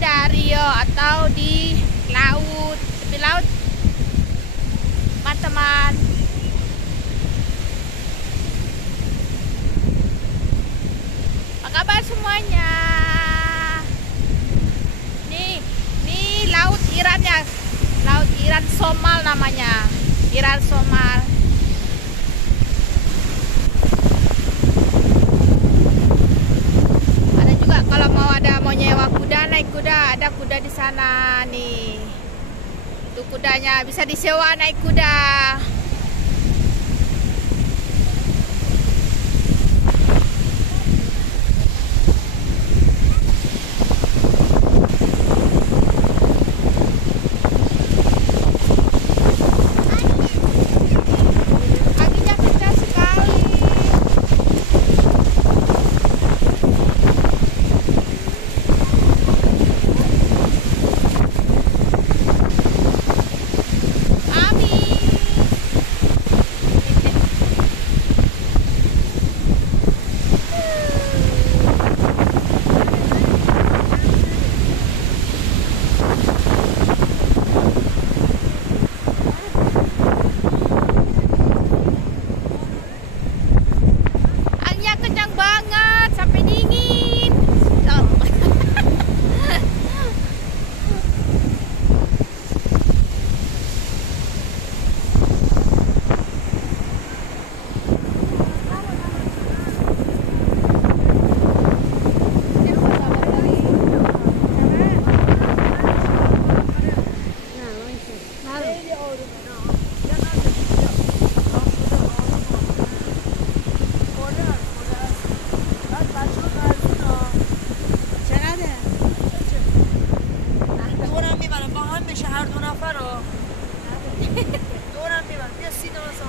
dari Rio atau di laut, tepi laut, teman-teman. Apa kabar semuanya? Nih laut Iran ya, laut Iran Somal namanya, Iran Somal. Kalau mau nyewa kuda, naik kuda, ada kuda di sana nih. Itu kudanya bisa disewa naik kuda.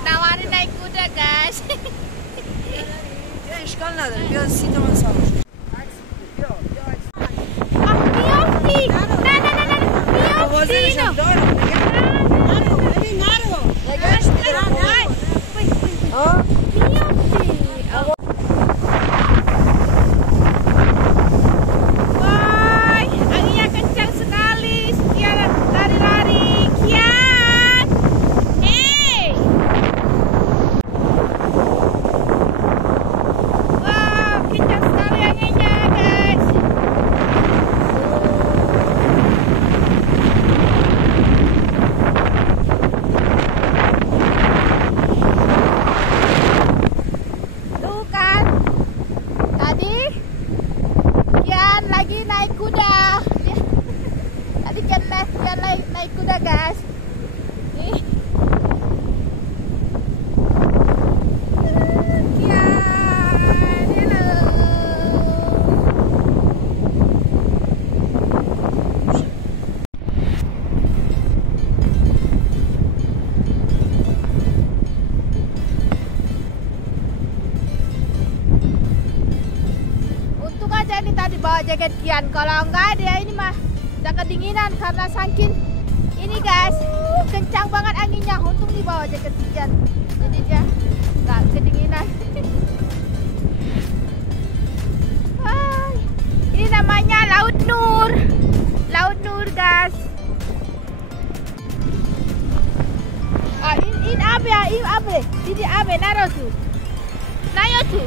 Nawarin naik kuda guys. Ya işgal نداره بیا سی تومن سوار شو. Naik kuda guys. Nih. Untung aja nih tadi bawa jaket Kian, kalau enggak dia ini mah udah kedinginan karena saking ini guys, kencang banget anginnya. Untung nih bawa jaket Kian, jadi dia nggak kedinginan. Ini namanya Laut Nur, Laut Nur guys. In abe, Didi abe naro tu, nayo tu.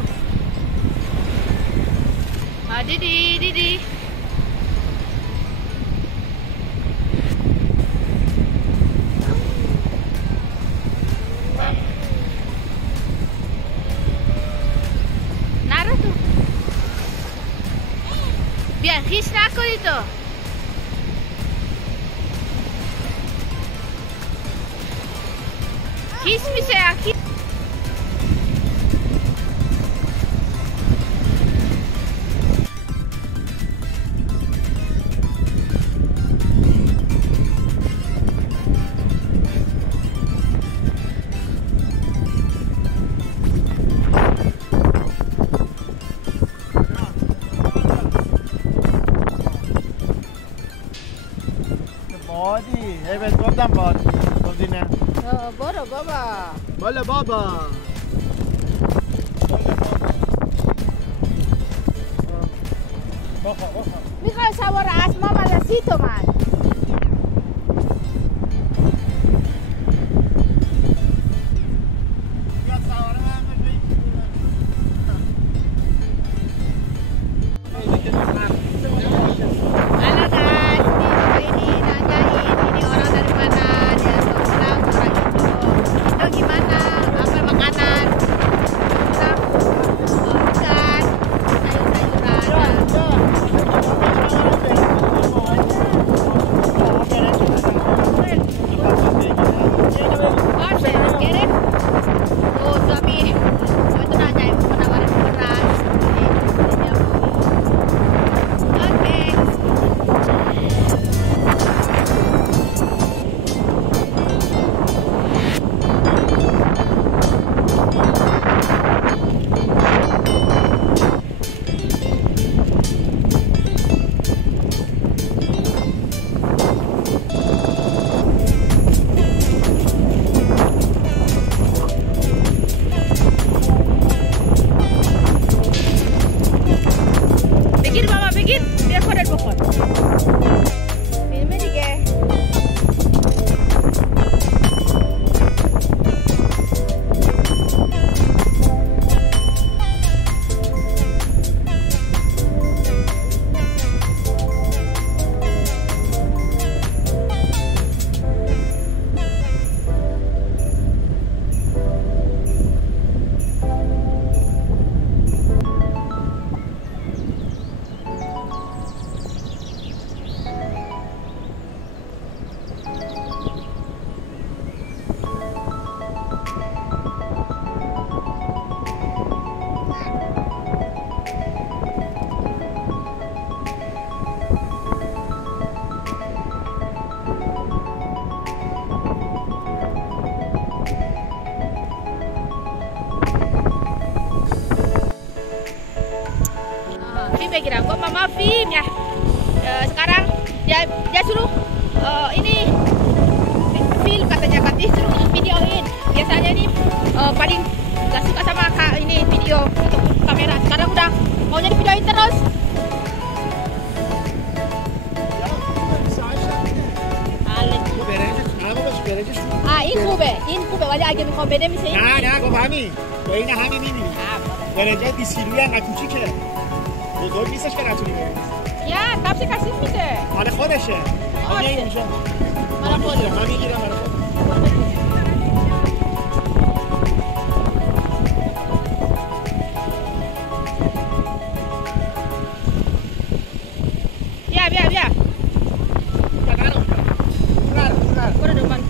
Didi. Naruh tuh. Biar his aku itu. His bisa ya. بادی evet گفتم بادی گفتی نه برو بابا بالا بابا میخوای سوار اسب ما situ, Mas. Halo guys, ini nanyain ini orang dari mana, dia bilang orang itu gimana, apa makanan, bilang ikan, sayur-sayuran. Oh, saya kirim. Oh, suami itu nanyain penawaran beras. Oke. Bikin mama bikin biar kau dan pokok. Minumnya juga. Film kira gua mama film ya. Sekarang dia suruh ini film katanya suruh videoin. Biasanya ini paling gak suka sama kak ini video untuk kamera. Sekarang udah maunya di videoin terus. این خوبه ولی اگه میخوام بده میشه این نه گفت همین بین همین میبینی درجه 20 کیلویی انقدر کوچیکه بزرگ نیستش که نتونی بری یا تپسی کسی میده مال خودشه آره. اینجا مال خودشه من میگیرم برای خودم Biar. Udah depan.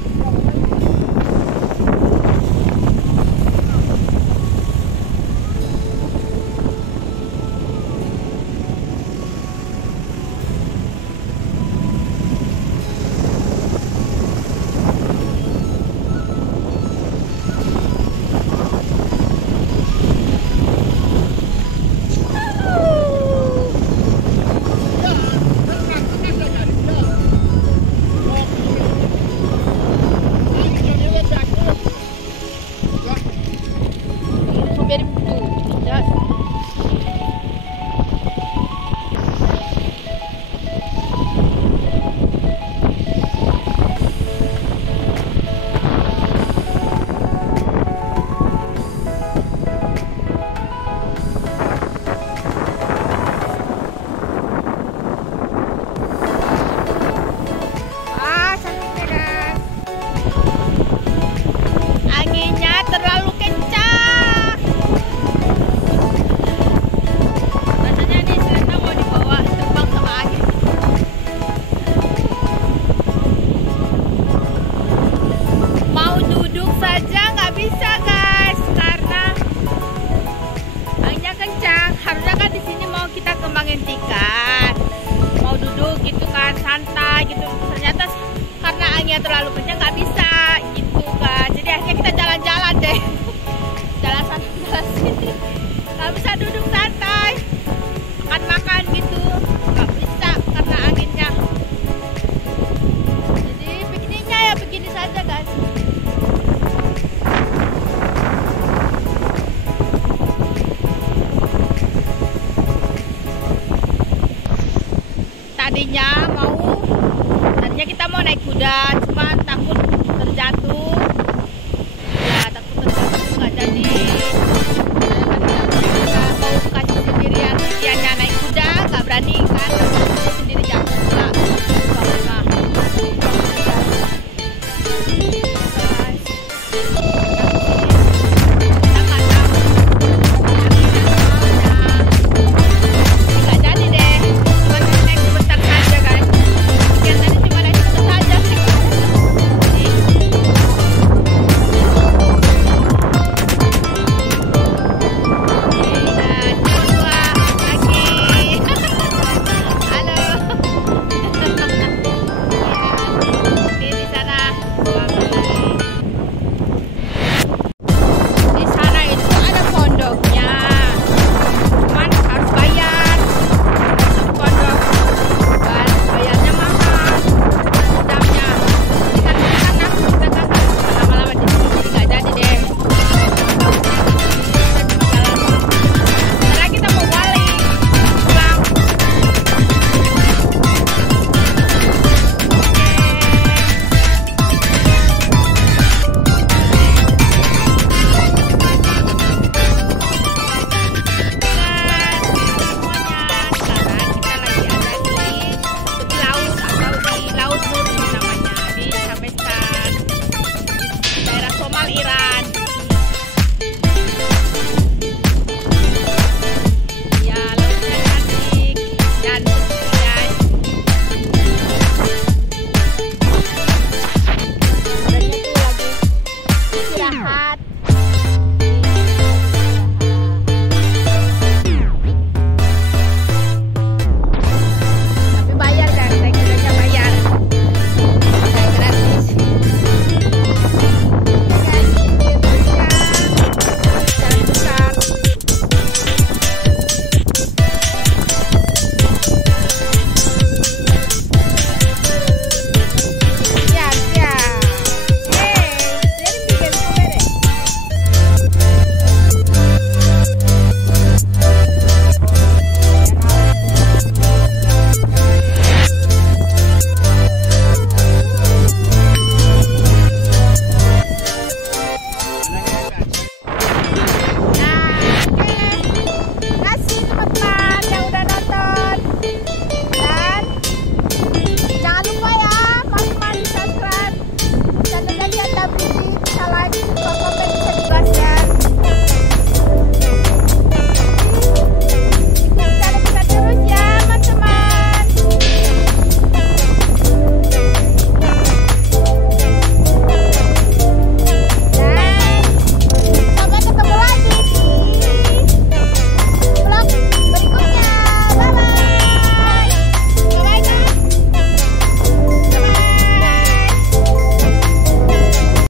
Sebenarnya kita mau naik kuda, cuma takut terjatuh. Ya, takut terjatuh nggak jadi.